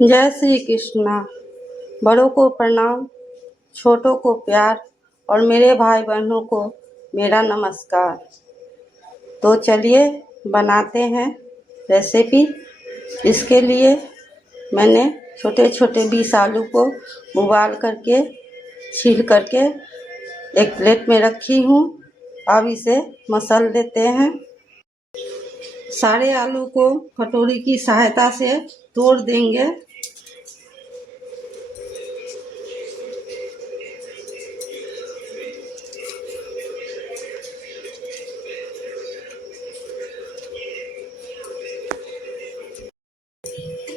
जय श्री कृष्णा। बड़ों को प्रणाम, छोटों को प्यार और मेरे भाई बहनों को मेरा नमस्कार। तो चलिए बनाते हैं रेसिपी। इसके लिए मैंने छोटे छोटे 20 आलू को उबाल करके छील करके एक प्लेट में रखी हूँ। अब इसे मसल देते हैं। सारे आलू को कटोरी की सहायता से तोड़ देंगे।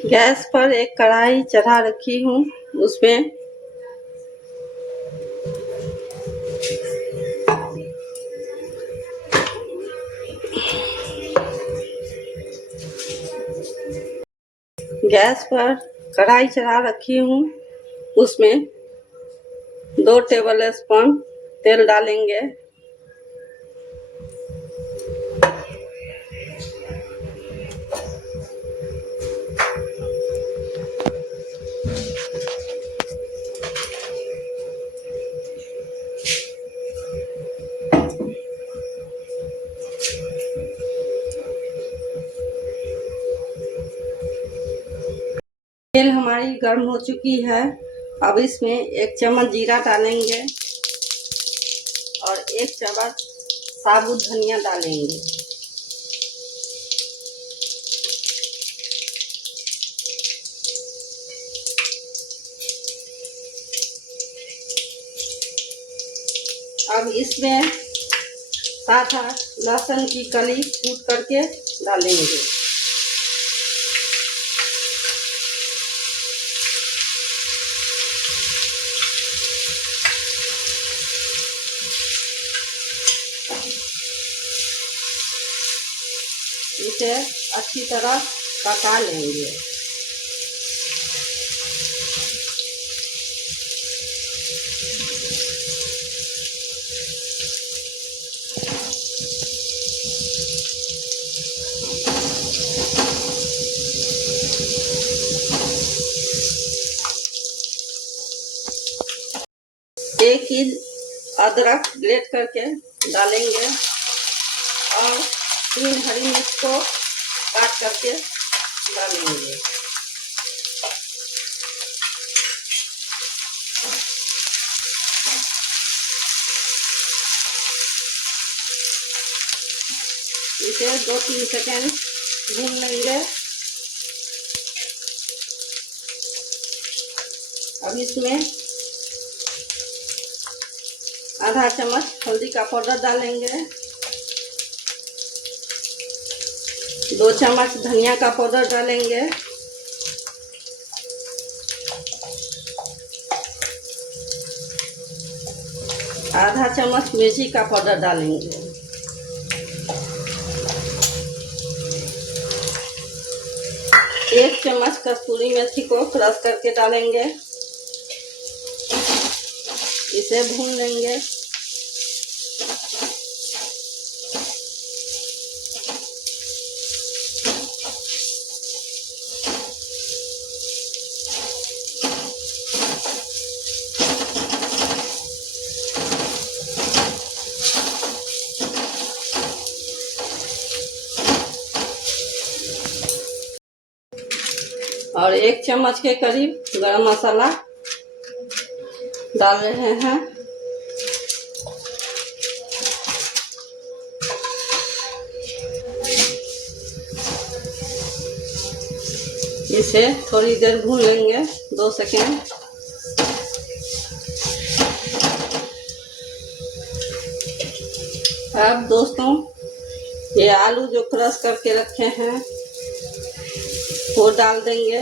गैस पर एक कढ़ाई चढ़ा रखी हूँ। उसमें कढ़ाई चढ़ा रखी हूँ। उसमें 2 टेबल स्पून तेल डालेंगे। तेल हमारी गर्म हो चुकी है। अब इसमें 1 चम्मच जीरा डालेंगे और 1 चम्मच साबुत धनिया डालेंगे। अब इसमें 7-8 लहसुन की कली कूट करके डालेंगे। इसे अच्छी तरह पका लेंगे। एक इंच अदरक ग्रेट करके डालेंगे और 3 हरी मिर्च को काट करके डालेंगे। इसे 2-3 सेकंड भून लेंगे। अब इसमें आधा चम्मच हल्दी का पाउडर डालेंगे, 2 चम्मच धनिया का पाउडर डालेंगे, आधा चम्मच मिर्ची का पाउडर डालेंगे, 1 चम्मच कस्तूरी मेथी को क्रश करके डालेंगे। इसे भून लेंगे। और 1 चम्मच के करीब गरम मसाला डाल रहे हैं। इसे थोड़ी देर भून लेंगे, 2 सेकंड। अब दोस्तों, ये आलू जो क्रश करके रखे हैं वो डाल देंगे।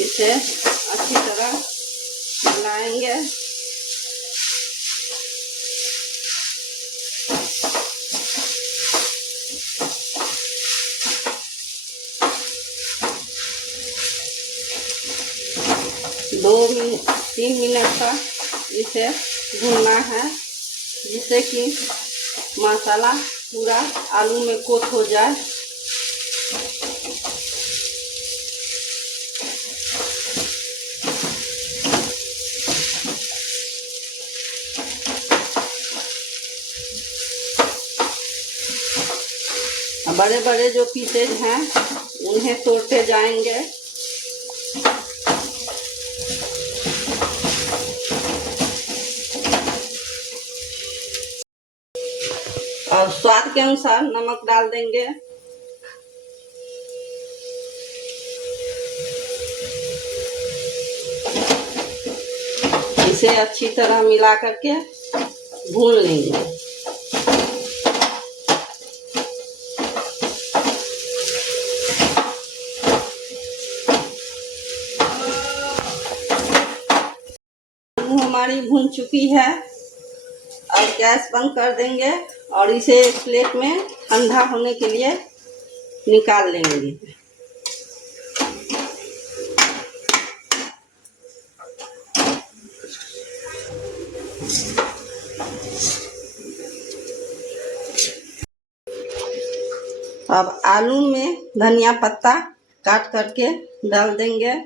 इसे अच्छी तरह मिलाएंगे। 2-3 मिनट का इसे भूनना है, जिससे कि मसाला पूरा आलू में कोट हो जाए। बड़े बड़े जो पीसेज हैं उन्हें तोड़ते जाएंगे। और स्वाद के अनुसार नमक डाल देंगे। इसे अच्छी तरह मिला करके भून लेंगे। हमारी भून चुकी है। अब गैस बंद कर देंगे और इसे एक प्लेट में ठंडा होने के लिए निकाल लेंगे। अब आलू में धनिया पत्ता काट करके डाल देंगे।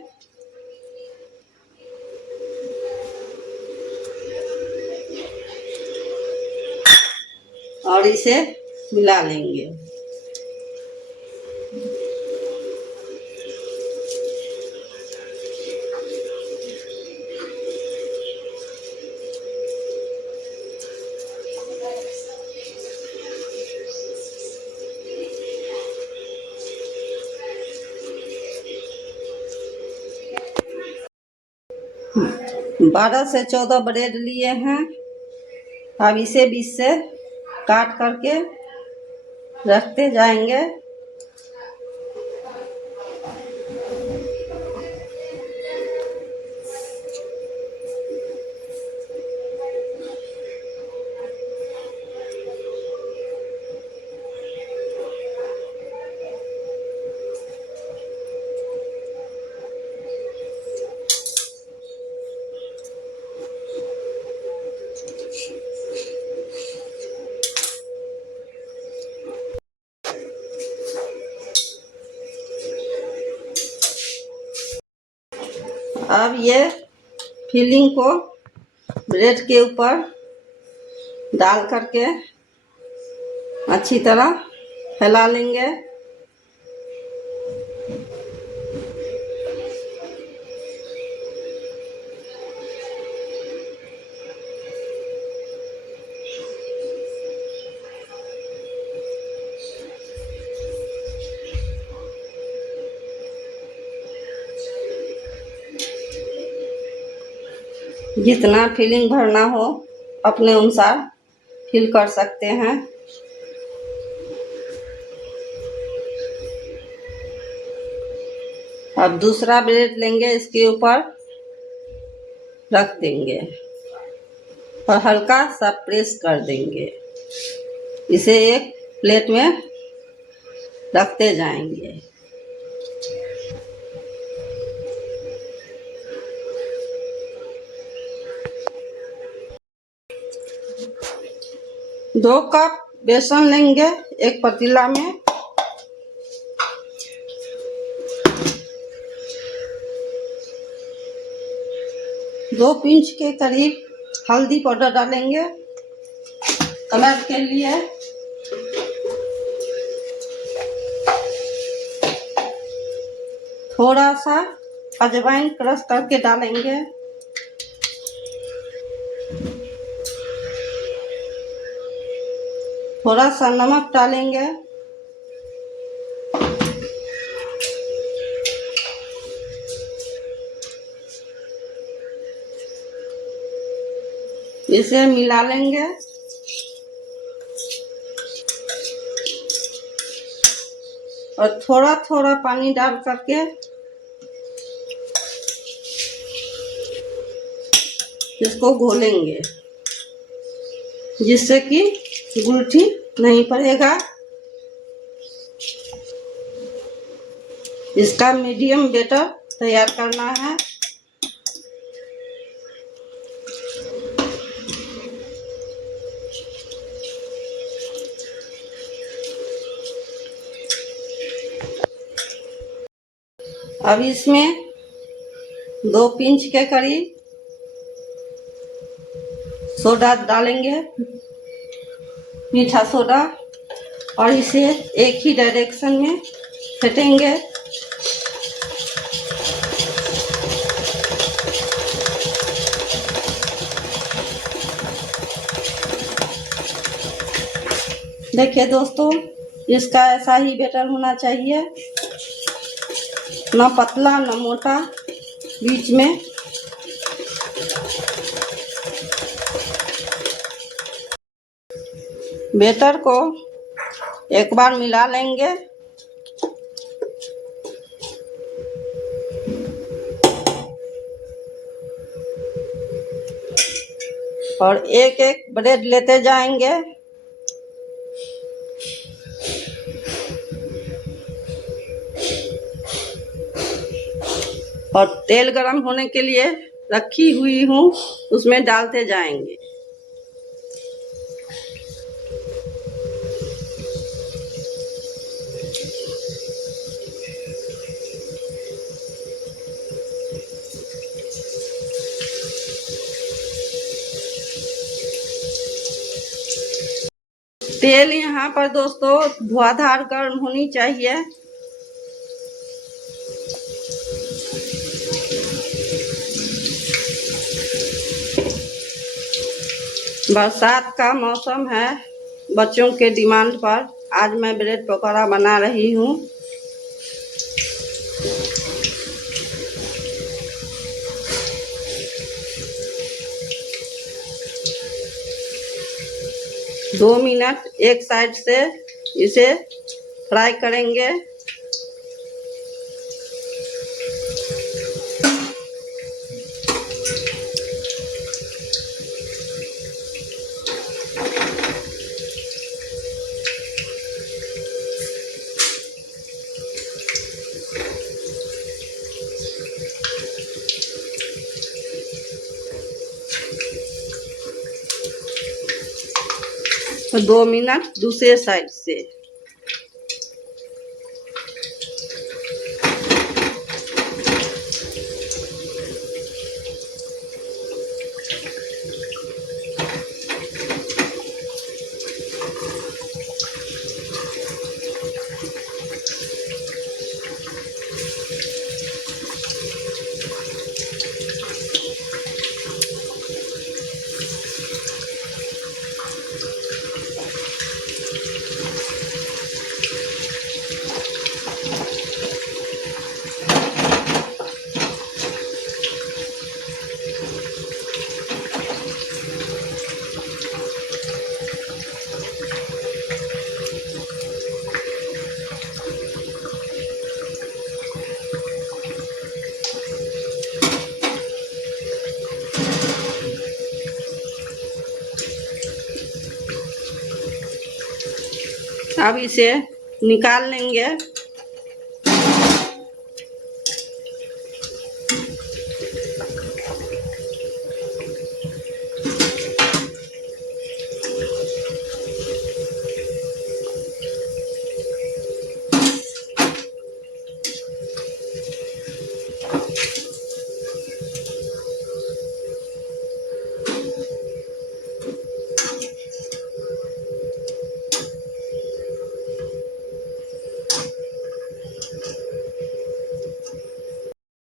और इसे मिला लेंगे। बारह से 14 ब्रेड लिए हैं। अब इसे बीच से काट करके रखते जाएंगे। अब ये फिलिंग को ब्रेड के ऊपर डाल करके अच्छी तरह फैला लेंगे। जितना फिलिंग भरना हो अपने अनुसार फिल कर सकते हैं। अब दूसरा ब्रेड लेंगे, इसके ऊपर रख देंगे और हल्का सा प्रेस कर देंगे। इसे एक प्लेट में रखते जाएंगे। दो कप बेसन लेंगे एक पतीला में। दो पिंच के करीब हल्दी पाउडर डालेंगे कलर के लिए। थोड़ा सा अजवाइन क्रश करके डालेंगे। थोड़ा सा नमक डालेंगे। इसे मिला लेंगे। और थोड़ा थोड़ा पानी डाल करके इसको घोलेंगे, जिससे कि गुलठी नहीं पड़ेगा। इसका मीडियम बैटर तैयार करना है। अब इसमें 2 पिंच के करीब सोडा डालेंगे, मीठा सोडा, और इसे एक ही डायरेक्शन में फेंटेंगे। देखिए दोस्तों, इसका ऐसा ही बैटर होना चाहिए, ना पतला ना मोटा, बीच में। बैटर को एक बार मिला लेंगे और एक एक ब्रेड लेते जाएंगे। और तेल गरम होने के लिए रखी हुई हूँ, उसमें डालते जाएंगे। तेल यहाँ पर दोस्तों धुआंधार गर्म होनी चाहिए। बरसात का मौसम है, बच्चों के डिमांड पर आज मैं ब्रेड पकौड़ा बना रही हूँ। दो मिनट एक साइड से इसे फ्राई करेंगे। तो 2 मिनट दूसरे साइड से। अब इसे निकाल लेंगे।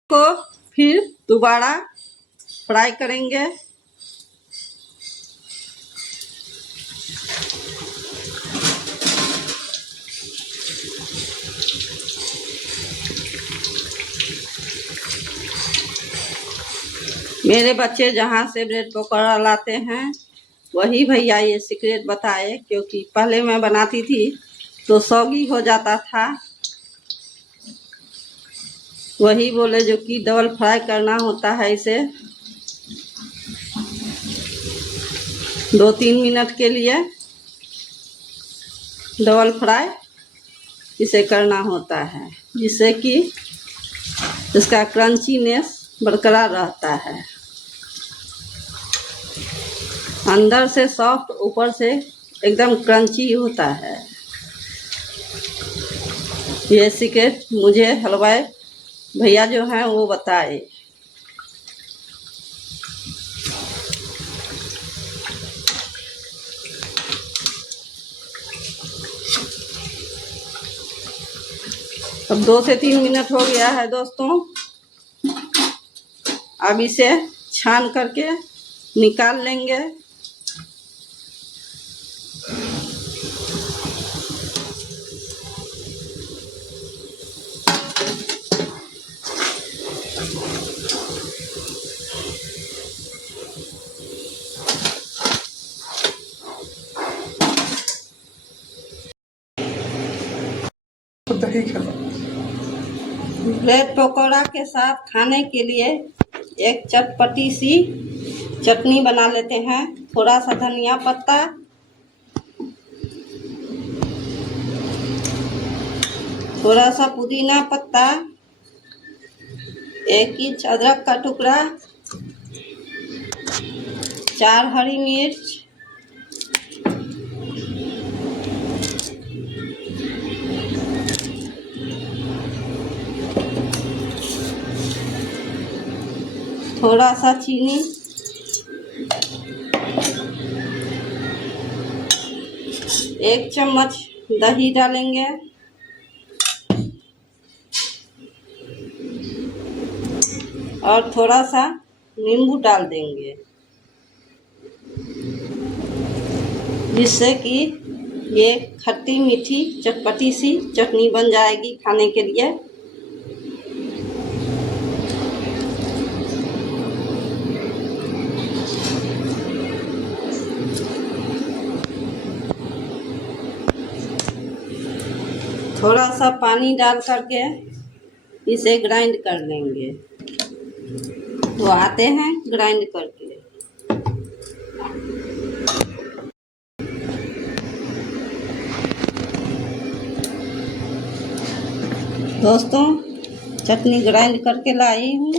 को फिर दोबारा फ्राई करेंगे। मेरे बच्चे जहाँ से ब्रेड पकौड़ा लाते हैं वही भैया ये सीक्रेट बताए, क्योंकि पहले मैं बनाती थी तो सौगी हो जाता था। वही बोले जो कि डबल फ्राई करना होता है, इसे 2-3 मिनट के लिए डबल फ्राई इसे करना होता है, जिससे कि इसका क्रंचीनेस बरकरार रहता है। अंदर से सॉफ्ट, ऊपर से एकदम क्रंची होता है। ये सीक्रेट मुझे हलवाई भैया जो हैं वो बताए। अब 2 से 3 मिनट हो गया है दोस्तों। अब इसे छान करके निकाल लेंगे। दही खिला। ब्रेड पकौड़ा के साथ खाने के लिए एक चटपटी सी चटनी बना लेते हैं। थोड़ा सा धनिया पत्ता, थोड़ा सा पुदीना पत्ता, 1 इंच अदरक का टुकड़ा, 4 हरी मिर्च, थोड़ा सा चीनी, 1 चम्मच दही डालेंगे और थोड़ा सा नींबू डाल देंगे, जिससे कि ये खट्टी मीठी चटपटी सी चटनी बन जाएगी खाने के लिए। थोड़ा सा पानी डाल करके इसे ग्राइंड कर लेंगे। तो आते हैं ग्राइंड करके। दोस्तों चटनी ग्राइंड करके लाई हूँ।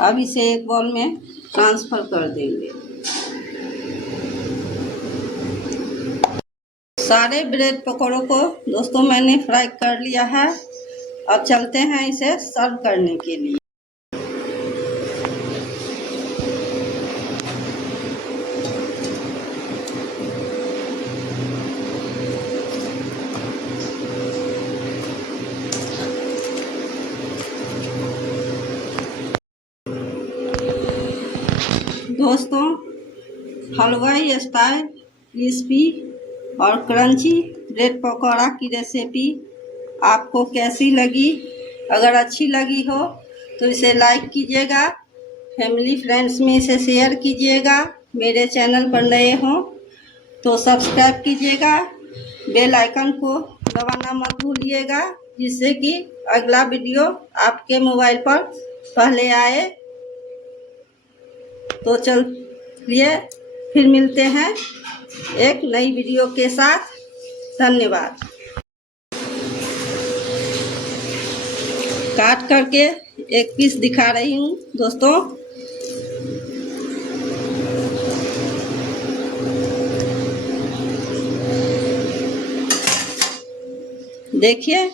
अब इसे एक बाउल में ट्रांसफ़र कर देंगे। सारे ब्रेड पकौड़ों को दोस्तों मैंने फ्राई कर लिया है। अब चलते हैं इसे सर्व करने के लिए। दोस्तों हलवाई स्टाइल क्रिस्पी और क्रंची ब्रेड पकौड़ा की रेसिपी आपको कैसी लगी? अगर अच्छी लगी हो तो इसे लाइक कीजिएगा, फैमिली फ्रेंड्स में इसे शेयर कीजिएगा। मेरे चैनल पर नए हों तो सब्सक्राइब कीजिएगा, बेल आइकन को दबाना मत भूलिएगा, जिससे कि अगला वीडियो आपके मोबाइल पर पहले आए। तो चलिए फिर मिलते हैं एक नई वीडियो के साथ। धन्यवाद। काट करके एक पीस दिखा रही हूँ दोस्तों। देखिए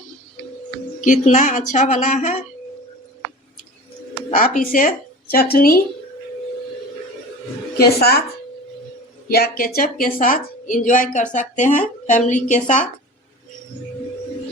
कितना अच्छा बना है। आप इसे चटनी के साथ या केचप के साथ एंजॉय कर सकते हैं फैमिली के साथ।